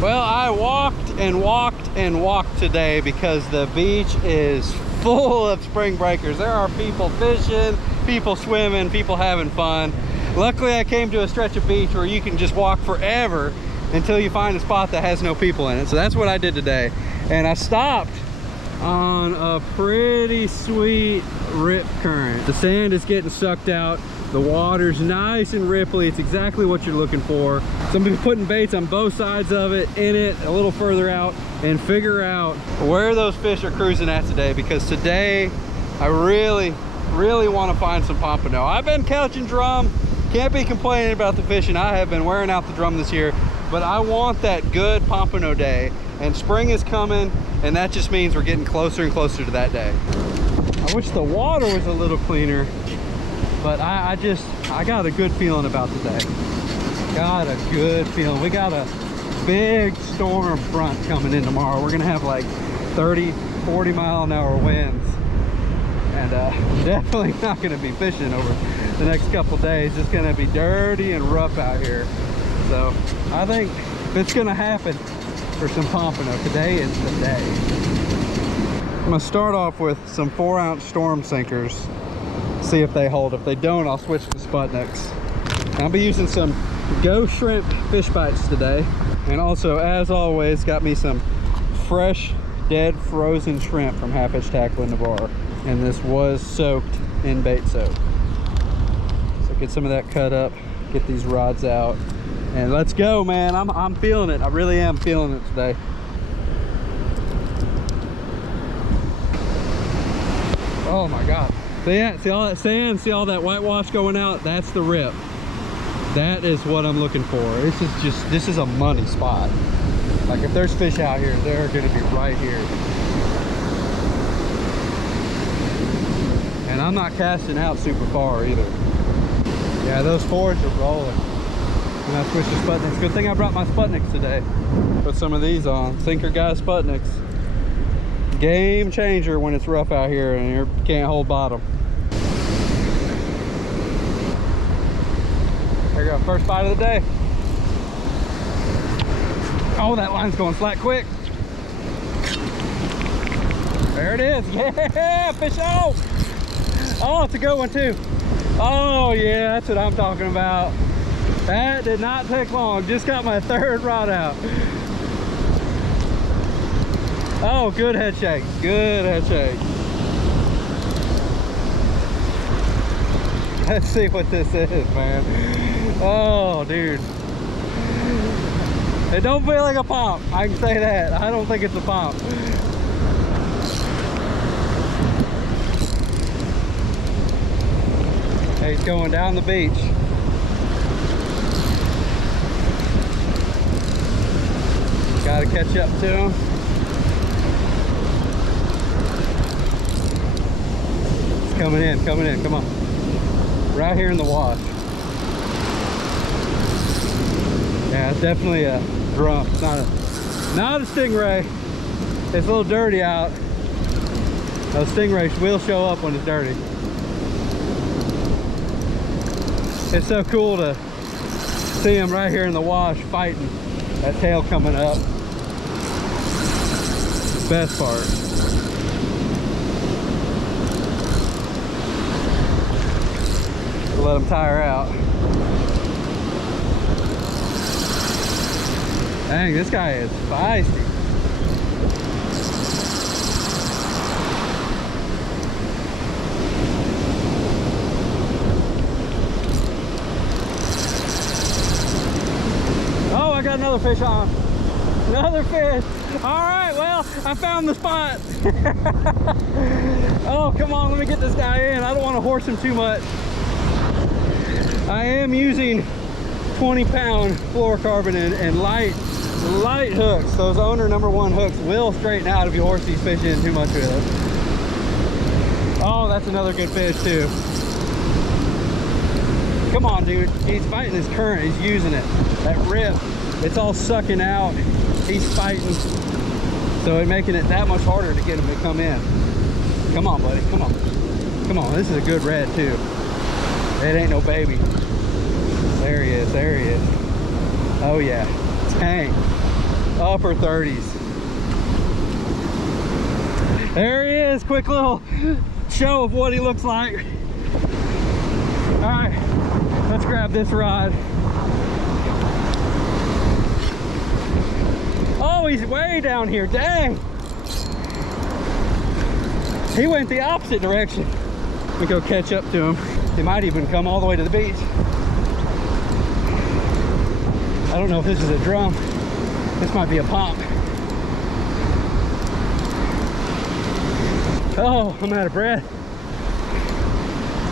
Well, I walked and walked and walked today because the beach is full of spring breakers. There are people fishing, people swimming, people having fun. Luckily, I came to a stretch of beach where you can just walk forever until you find a spot that has no people in it. So that's what I did today. And I stopped on a pretty sweet rip current. The sand is getting sucked out. The water's nice and ripply. It's exactly what you're looking for. So I'm gonna be putting baits on both sides of it, in it, a little further out, and figure out where those fish are cruising at today, because today I really want to find some pompano. I've been catching drum. Can't be complaining about the fishing. I have been wearing out the drum this year, but I want that good pompano day, and spring is coming, and that just means we're getting closer and closer to that day. I wish the water was a little cleaner, but I got a good feeling about today. Got a good feeling. We got a big storm front coming in tomorrow. We're gonna have like 30-40 mile-an-hour winds, and definitely not gonna be fishing over the next couple days. It's gonna be dirty and rough out here. So I think if it's gonna happen for some pompano, today is the day. I'm gonna start off with some 4-ounce storm sinkers, see if they hold. If they don't, I'll switch to Sputniks. I'll be using some Go Shrimp Fishbites today, and also, as always, got me some fresh dead frozen shrimp from Half Inch Tackle in Navarre, and this was soaked in bait soap. So get some of that cut up, get these rods out, and let's go, man. I'm feeling it. I really am feeling it today. Oh my God. See all that sand, see all that whitewash going out? That's the rip. That is what I'm looking for. This is a money spot. Like, if there's fish out here, they're gonna be right here. And I'm not casting out super far either. Yeah, those fours are rolling. And I switched to Sputniks. Good thing I brought my Sputniks today. Put some of these on. Sinker Guy Sputniks. Game changer when it's rough out here and you can't hold bottom. There you go, first bite of the day. Oh, that line's going flat quick. There it is. Yeah, fish on. Oh, it's a good one too. Oh yeah, that's what I'm talking about. That did not take long. Just got my 3rd rod out. Oh, good head shake. Good head shake. Let's see what this is, man. Oh, dude. It don't feel like a pump. I can say that. I don't think it's a pump. Hey, he's going down the beach. Gotta catch up to him. Coming in, come on. Right here in the wash. Yeah, it's definitely a drum. It's not a stingray. It's a little dirty out. Those stingrays will show up when it's dirty. It's so cool to see them right here in the wash fighting. That tail coming up. Best part. Let them tire out. Dang, this guy is feisty. Oh, I got another fish on. Another fish. All right, well, I found the spot. Oh, come on, let me get this guy in. I don't want to horse him too much. I am using 20-pound fluorocarbon and light hooks. Those owner #1 hooks will straighten out if you horse these fish in too much with it. Oh, that's another good fish too. Come on, dude. He's fighting his current. He's using it. That rip, it's all sucking out. He's fighting. So it's making it that much harder to get him to come in. Come on, buddy. Come on. Come on. This is a good red too. It ain't no baby. There he is. There he is. Oh yeah. Tank. upper 30s. There he is, quick little show of what he looks like. All right, let's grab this rod. Oh, he's way down here, dang. He went the opposite direction. Let me go catch up to him. He might even come all the way to the beach. I don't know if this is a drum. This might be a pump. Oh, I'm out of breath.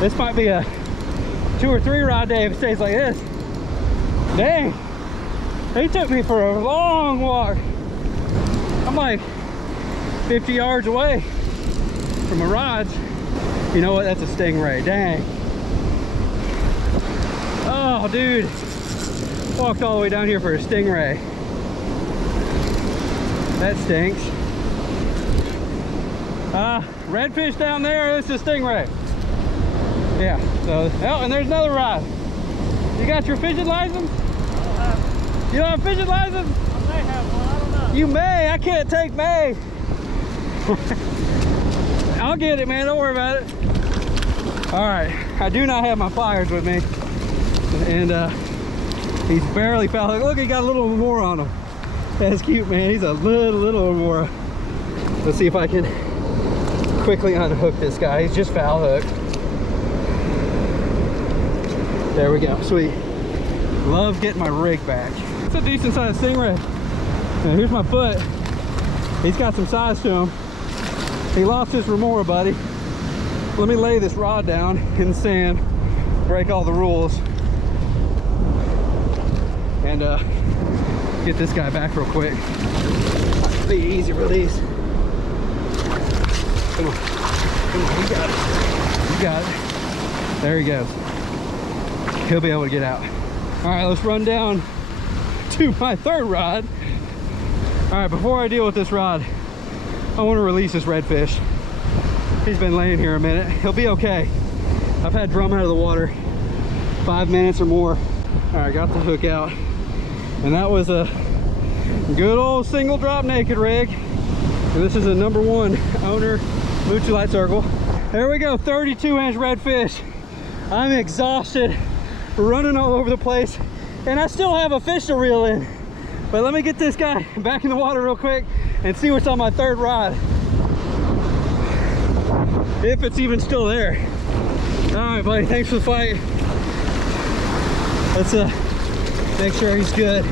This might be a 2 or 3 rod day if it stays like this. Dang, he took me for a long walk. I'm like 50 yards away from my rods. You know what, that's a stingray, dang. Oh, dude, walked all the way down here for a stingray. That stinks. Redfish down there, this is a stingray. Yeah, so, oh, and there's another rod. You got your fishing license? You don't have a fishing license? I may have one, I don't know. You may, I can't take may. I'll get it, man, don't worry about it. All right, I do not have my pliers with me. And he's barely foul. Look, he got a little more on him. That's cute, man. He's a little more. Let's see if I can quickly unhook this guy. He's just foul hooked. There we go, sweet. Love getting my rig back. It's a decent sized stingray. Now here's my foot. He's got some size to him. He lost his remora, buddy. Let me lay this rod down in the sand, break all the rules, and get this guy back real quick. Be easy release. Come on, come on, you got it. You got it. There he goes. He'll be able to get out. All right, let's run down to my third rod. All right, before I deal with this rod, I want to release this redfish. He's been laying here a minute. He'll be okay. I've had drum out of the water 5 minutes or more. All right, got the hook out. And that was a good old single drop naked rig. And this is a #1 owner Mutu light circle. There we go, 32-inch redfish. I'm exhausted, running all over the place, and I still have a fish to reel in. But let me get this guy back in the water real quick and see what's on my third rod. If it's even still there. All right, buddy, thanks for the fight. Let's make sure he's good.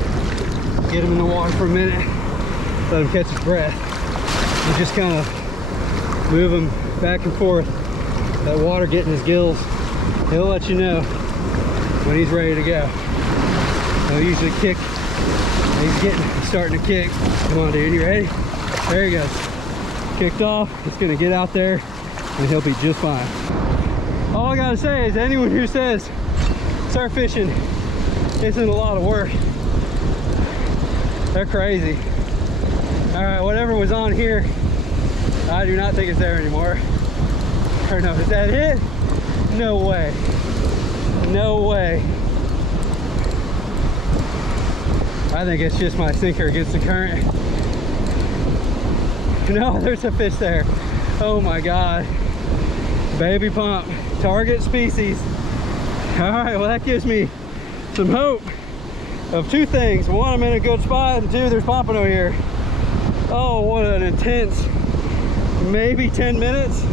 Get him in the water for a minute. Let him catch his breath. And just kind of move him back and forth. That water getting his gills. He'll let you know when he's ready to go. He'll usually kick. He's starting to kick. Come on, dude, you ready? There he goes. Kicked off. It's gonna get out there and he'll be just fine. All I gotta say is anyone who says surf fishing isn't a lot of work, they're crazy. All right, whatever was on here, I do not think it's there anymore. Or no, is that it? No way. No way. I think it's just my sinker against the current. No, there's a fish there. Oh my God. Baby pump, target species. All right, well that gives me some hope of 2 things. 1, I'm in a good spot, and 2, there's pompano here. Oh, what an intense, maybe 10 minutes.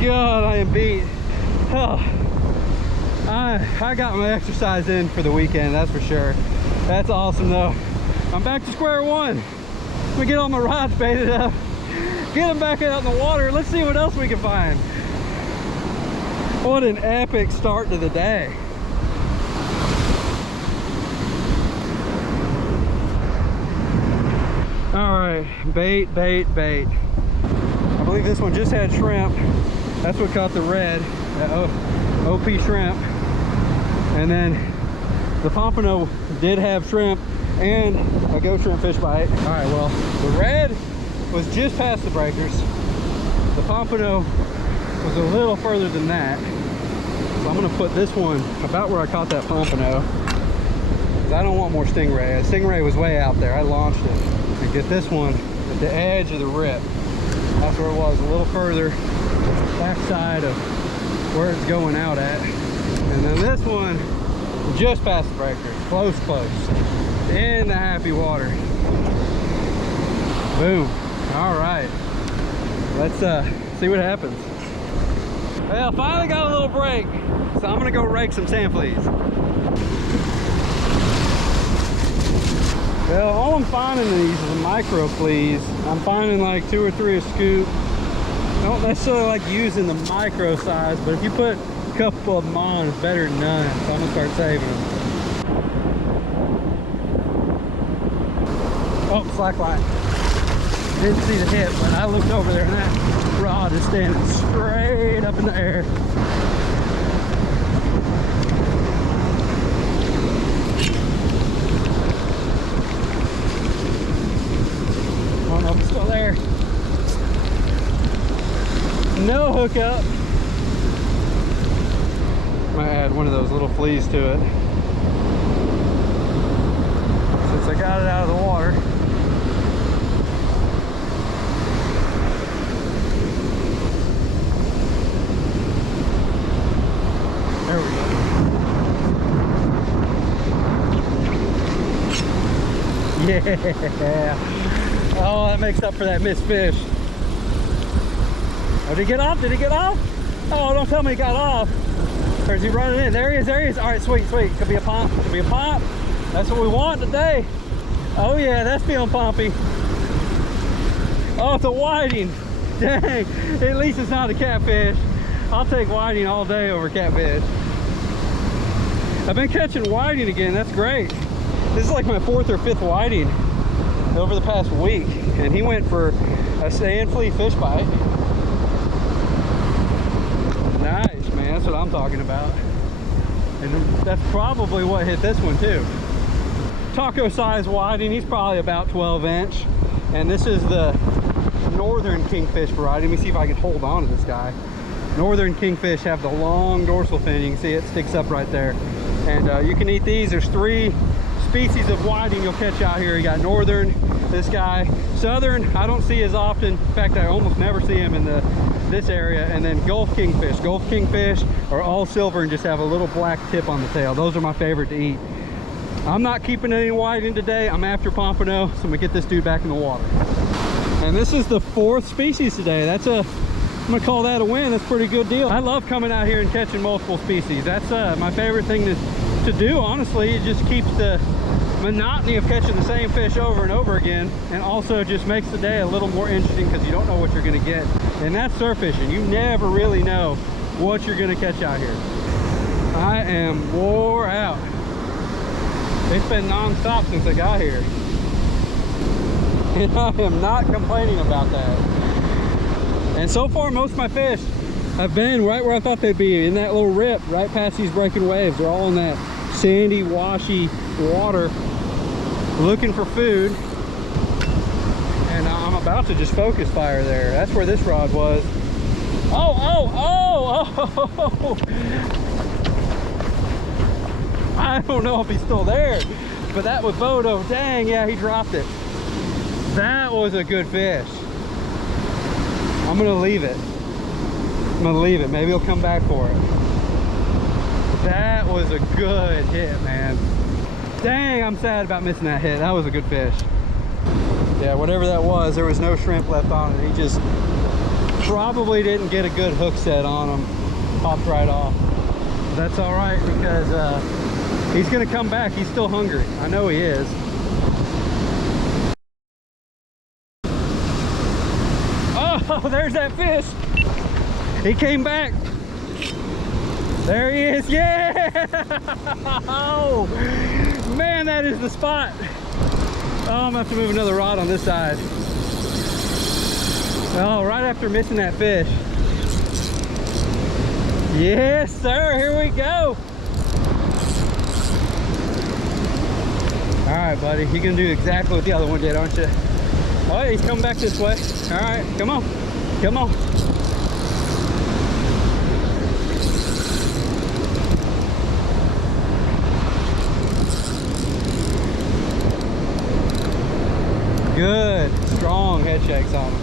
God, I am beat. Oh, I got my exercise in for the weekend, that's for sure. That's awesome though. I'm back to square one. Let me get all my rods baited up, get them back out in the water. Let's see what else we can find. What an epic start to the day. All right, bait. I believe this one just had shrimp. That's what caught the red, OP shrimp. And then the pompano did have shrimp and a ghost shrimp fish bite. All right, well, the red was just past the breakers. The pompano was a little further than that. So I'm gonna put this one about where I caught that pompano. because I don't want more stingray. The stingray was way out there. I launched it. And get this one at the edge of the rip. That's where it was, a little further backside of where it's going out at. And then this one, just past the breaker, close, in the happy water. Boom. All right, let's see what happens. Well, finally got a little break, so I'm gonna go rake some sandfleas. Well, all I'm finding in these is a micro fleas. I'm finding like 2 or 3 a scoop. I don't necessarily like using the micro size, but if you put a couple of them on, it's better than none. So I'm gonna start saving them. Oh, slack line. Didn't see the hit, but I looked over there and that rod is standing straight up in the air. I don't know if it's still there. No hookup. Might add one of those little fleas to it. Since I got it out of the water. There we go. Yeah. Oh, that makes up for that missed fish. Oh, did he get off? Did he get off? Oh, don't tell me he got off. Or is he running in? There he is, there he is. All right, sweet. Could be a pump. Could be a pump. That's what we want today. Oh yeah, that's feeling pumpy. Oh, it's a whiting. Dang. At least it's not a catfish. I'll take whiting all day over catfish. I've been catching whiting again. That's great. This is like my 4th or 5th whiting over the past week. And he went for a Sandfleas fish bite. Nice, man. That's what I'm talking about. And that's probably what hit this one too. Taco size whiting. He's probably about 12-inch. And this is the northern kingfish variety. Let me see if I can hold on to this guy. Northern kingfish have the long dorsal fin. You can see it sticks up right there. And you can eat these. There's 3 species of whiting you'll catch out here. You got northern, this guy. Southern, I don't see as often. In fact, I almost never see him in this area. And then Gulf kingfish. Gulf kingfish are all silver and just have a little black tip on the tail. Those are my favorite to eat. I'm not keeping any whiting today. I'm after pompano, so I'm gonna get this dude back in the water. And this is the 4th species today. I'm gonna call that a win. That's a pretty good deal. I love coming out here and catching multiple species. That's my favorite thing to do, honestly. It just keeps the monotony of catching the same fish over and over again, and also just makes the day a little more interesting because you don't know what you're gonna get. And that's surf fishing. You never really know what you're gonna catch out here. I am wore out. It's been non-stop since I got here. And I am not complaining about that. And so far, most of my fish have been right where I thought they'd be, in that little rip, right past these breaking waves. They're all in that sandy, washy water, looking for food. And I'm about to just focus fire there. That's where this rod was. Oh! I don't know if he's still there, but that was Bodo. Dang, yeah, he dropped it. That was a good fish. I'm gonna leave it. Maybe he'll come back for it. That was a good hit, man. Dang, I'm sad about missing that hit. That was a good fish. Yeah, whatever that was, there was no shrimp left on it. He just probably didn't get a good hook set on him. Popped right off. That's all right, because he's gonna come back. He's still hungry. I know he is. Oh, there's that fish. He came back. There he is. Yeah! Oh, man, that is the spot. Oh, I'm gonna have to move another rod on this side. Oh, right after missing that fish. Yes, sir. Here we go. All right, buddy. You're gonna do exactly what the other one did, aren't you? Oh, he's coming back this way. All right, come on. Come on. Good, strong head shakes on him.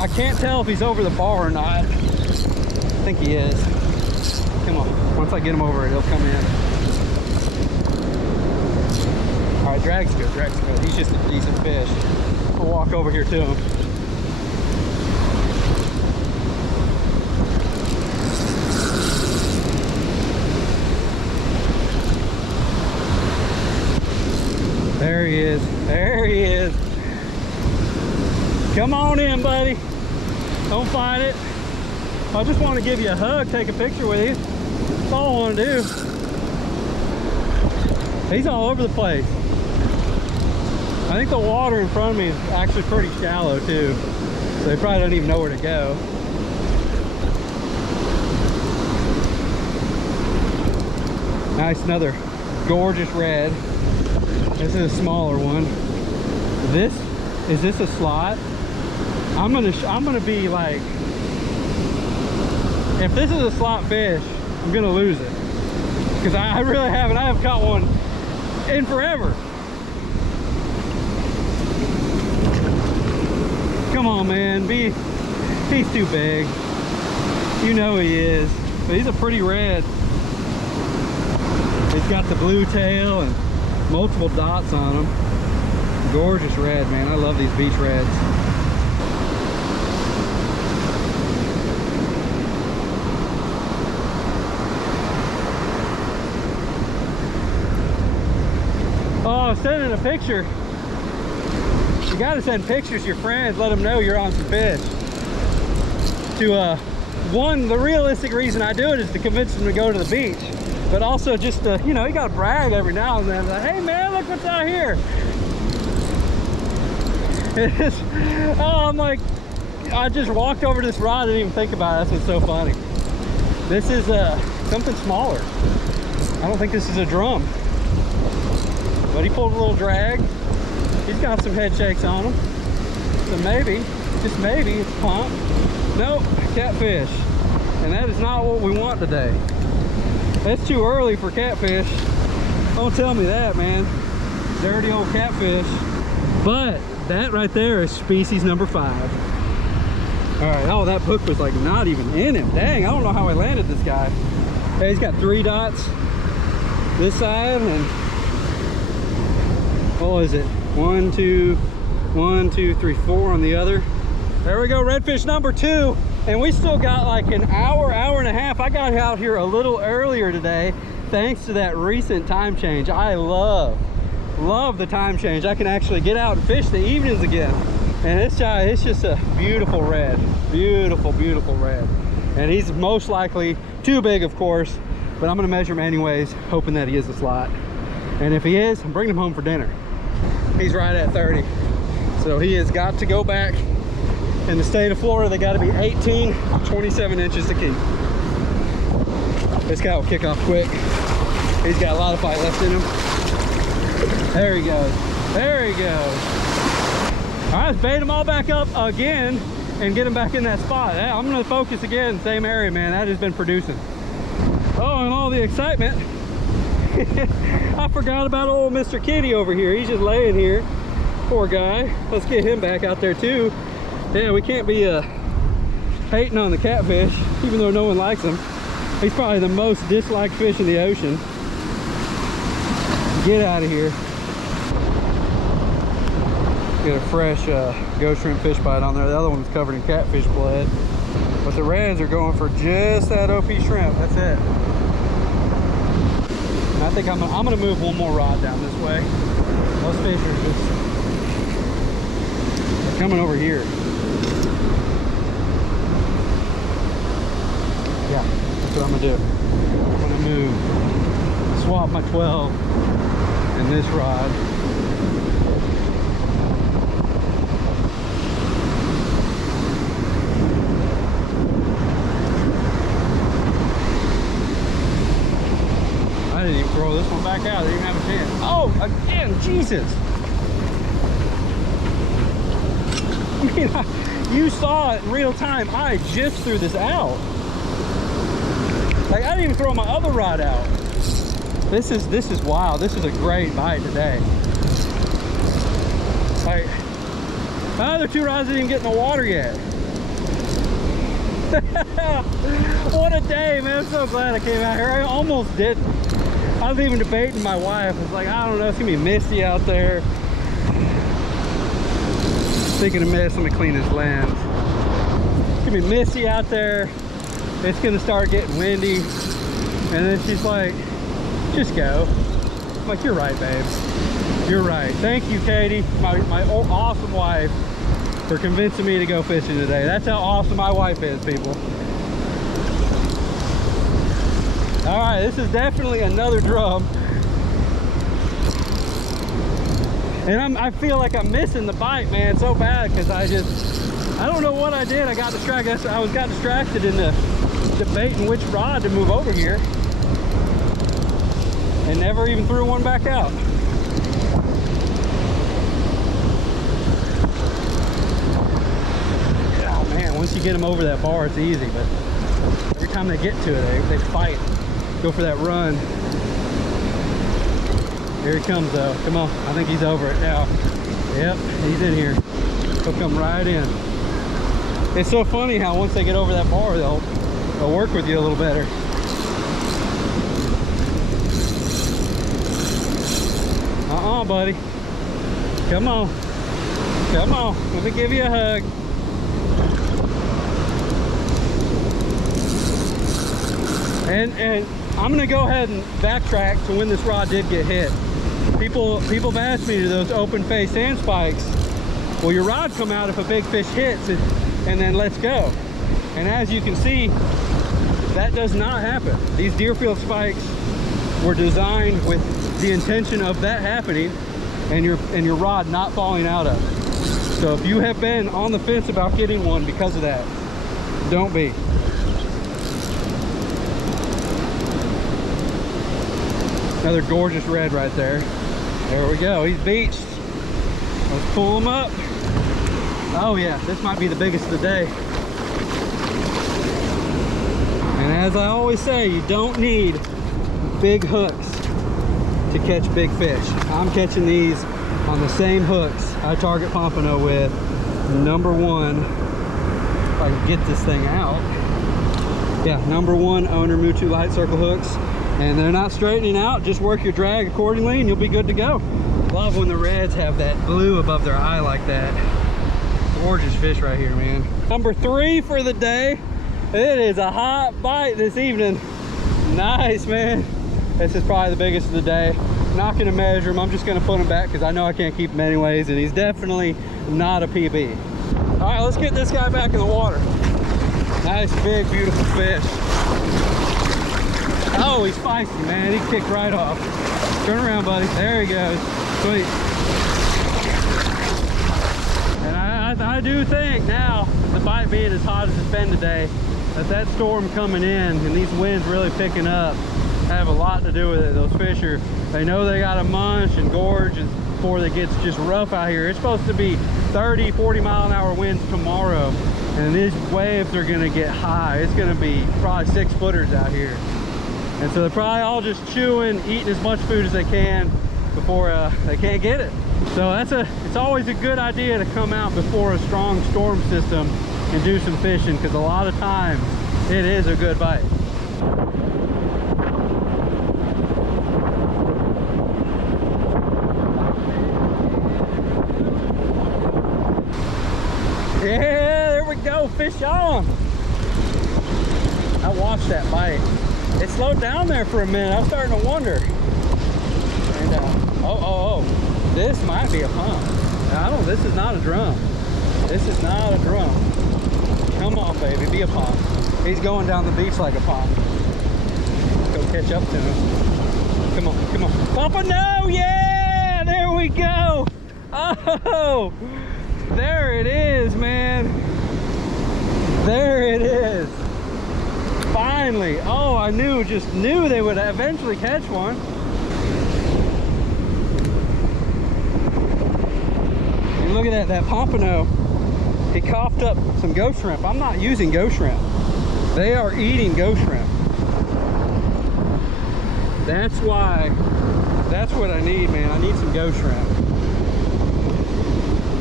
I can't tell if he's over the bar or not. I think he is. Come on, once I get him over it, he'll come in. All right, drag's good, drag's good. He's just a decent fish. I'll walk over here to him. There he is. There he is. Come on in, buddy. Don't fight it. I just want to give you a hug, take a picture with you. That's all I want to do. He's all over the place. I think the water in front of me is actually pretty shallow too. So he probably doesn't even know where to go. Nice, another gorgeous red. This is a smaller one. Is this a slot? I'm gonna be like, if this is a slot fish, I'm gonna lose it. Because I really haven't caught one in forever. Come on, man, he's too big. You know he is, but he's a pretty red. He's got the blue tail and multiple dots on him. Gorgeous red, man. I love these beach reds. Oh, sending a picture. You gotta send pictures to your friends, let them know you're on some fish. One, the realistic reason I do it is to convince them to go to the beach. But also just to, you know, you gotta brag every now and then. Like, hey man, look what's out here. I'm like, I just walked over this rod, I didn't even think about it. That's what's so funny. This is something smaller. I don't think this is a drum. But he pulled a little drag. He's got some head shakes on him. So maybe, just maybe, it's pump. Nope, catfish. And that is not what we want today. It's too early for catfish. Don't tell me that, man. Dirty old catfish. But that right there is species number 5. All right, oh, that hook was like not even in him. Dang, I don't know how I landed this guy. Hey, he's got 3 dots this side, and what is it? 1, 2, 3, 4 on the other. There we go, redfish number 2. And we still got like an hour and a half. I got out here a little earlier today thanks to that recent time change. I love the time change. I can actually get out and fish the evenings again. And this guy, it's just a beautiful red. Beautiful, beautiful red. And he's most likely too big, of course, but I'm gonna measure him anyways, hoping that he is a slot. And if he is, I'm bringing him home for dinner. He's right at 30. So he has got to go back. In the state of Florida, they got to be 18, 27 inches to keep. This guy will kick off quick. He's got a lot of fight left in him. There he goes. There he goes. All right, let's bait him all back up again and get him back in that spot. I'm going to focus again, same area, man. That has been producing. Oh, and all the excitement. I forgot about old Mr. Kitty over here. He's just laying here. Poor guy. Let's get him back out there too. Yeah, we can't be hating on the catfish, even though no one likes him. He's probably the most disliked fish in the ocean. Get out of here. Get a fresh ghost shrimp fish bite on there. The other one's covered in catfish blood. But the reds are going for just that OP shrimp. That's it. And I think I'm gonna move one more rod down this way. Those fish are just coming over here. Yeah, that's what I'm gonna do. I'm gonna move, swap my 12 and this rod. I didn't even throw this one back out. I didn't even have a chance. Oh, again, Jesus. I mean, you saw it in real time. I just threw this out. Like, I didn't even throw my other rod out. This is wild. This is a great bite today. other 2 rods didn't even get in the water yet. What a day, man. I'm so glad I came out here. I almost didn't. I was even debating my wife. I was like, I don't know, it's gonna be misty out there. Speaking of mist, let me clean this lens. It's gonna be misty out there. It's gonna start getting windy. And then she's like, just go. I'm like, you're right, babe. You're right. Thank you, Katie, my awesome wife, for convincing me to go fishing today. That's how awesome my wife is, people. All right, this is definitely another drum. And I feel like I'm missing the bite, man, so bad, because I don't know what I did. I got distracted. I got distracted in the debating which rod to move over here, and never even threw one back out. Oh man, once you get them over that bar, it's easy, but every time they get to it, they fight, go for that run. Here he comes though. Come on, I think he's over it now. Yep, he's in here. He'll come right in. It's so funny how once they get over that bar, they'll work with you a little better. Buddy. Come on. Come on. Let me give you a hug. And I'm gonna go ahead and backtrack to when this rod did get hit. People have asked me, to those open face sand spikes, well, your rod come out if a big fish hits it and then lets go. And as you can see, that does not happen. These Deerfield spikes were designed with the intention of that happening and your rod not falling out of it. So if you have been on the fence about getting one because of that, don't be. Another gorgeous red right there. There we go, he's beached. Let's pull him up. Oh yeah, this might be the biggest of the day. And as I always say, you don't need big hooks to catch big fish. I'm catching these on the same hooks I target pompano with. Number 1, if I can get this thing out. Yeah, number 1 owner Mutu light circle hooks. And they're not straightening out. Just work your drag accordingly and you'll be good to go. Love when the reds have that blue above their eye like that. Gorgeous fish right here, man. Number 3 for the day. It is a hot bite this evening. Nice, man. This is probably the biggest of the day. Not gonna measure him. I'm just gonna put him back because I know I can't keep him anyways, and he's definitely not a PB. All right, let's get this guy back in the water. Nice, big, beautiful fish. Oh, he's feisty, man. He kicked right off. Turn around, buddy. There he goes. Sweet. And I do think now, the bite being as hot as it's been today, that storm coming in and these winds really picking up have a lot to do with it. Those fish they know they got to munch and gorge before it gets just rough out here. It's supposed to be 30, 40 mile an hour winds tomorrow, and these waves are going to get high. It's going to be probably 6-footers out here. And so they're probably all just chewing, eating as much food as they can before they can't get it. So it's always a good idea to come out before a strong storm system and do some fishing, because a lot of times it is a good bite. Yeah, there we go, fish on. I watched that bite. It slowed down there for a minute. I was starting to wonder. And oh, this might be a pump. This is not a drum. This is not a drum. Come on, baby, be a pump. He's going down the beach like a pump. Go catch up to him. Come on, come on. Pompano, yeah, there we go. Oh, there it is, man. There it is. Finally. Oh, I just knew they would eventually catch one. And look at that pompano. He coughed up some ghost shrimp. I'm not using ghost shrimp. They are eating ghost shrimp. That's what I need, man. I need some ghost shrimp.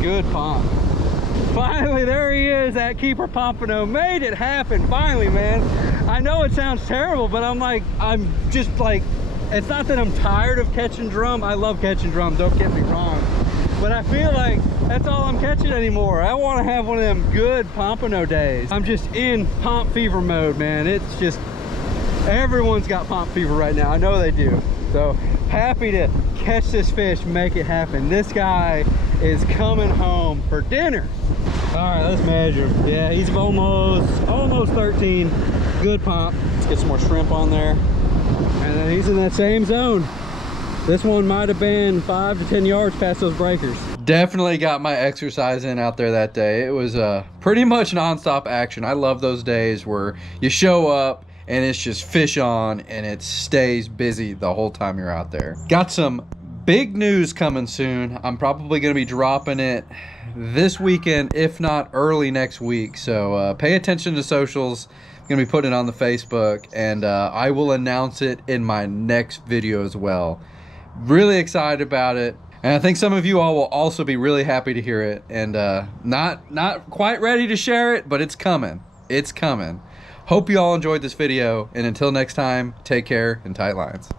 Good pond. Finally, there he is at Keeper Pompano. Made it happen, finally, man. I know it sounds terrible, but I'm just like, it's not that I'm tired of catching drum. I love catching drum, don't get me wrong. But I feel like that's all I'm catching anymore. I want to have one of them good pompano days. I'm just in pomp fever mode, man. It's just, everyone's got pomp fever right now. I know they do. So happy to catch this fish, make it happen. This guy is coming home for dinner. All right, let's measure him. Yeah, he's almost 13. Good pomp. Let's get some more shrimp on there. And then he's in that same zone. This one might have been 5 to 10 yards past those breakers. Definitely got my exercise in out there that day. It was pretty much nonstop action. I love those days where you show up and it's just fish on and it stays busy the whole time you're out there. Got some big news coming soon. I'm probably gonna be dropping it this weekend, if not early next week. So pay attention to socials. I'm gonna be putting it on the Facebook, and I will announce it in my next video as well. Really excited about it, and I think some of you all will also be really happy to hear it. And not quite ready to share it, but it's coming. It's coming. Hope you all enjoyed this video, and until next time, take care and tight lines.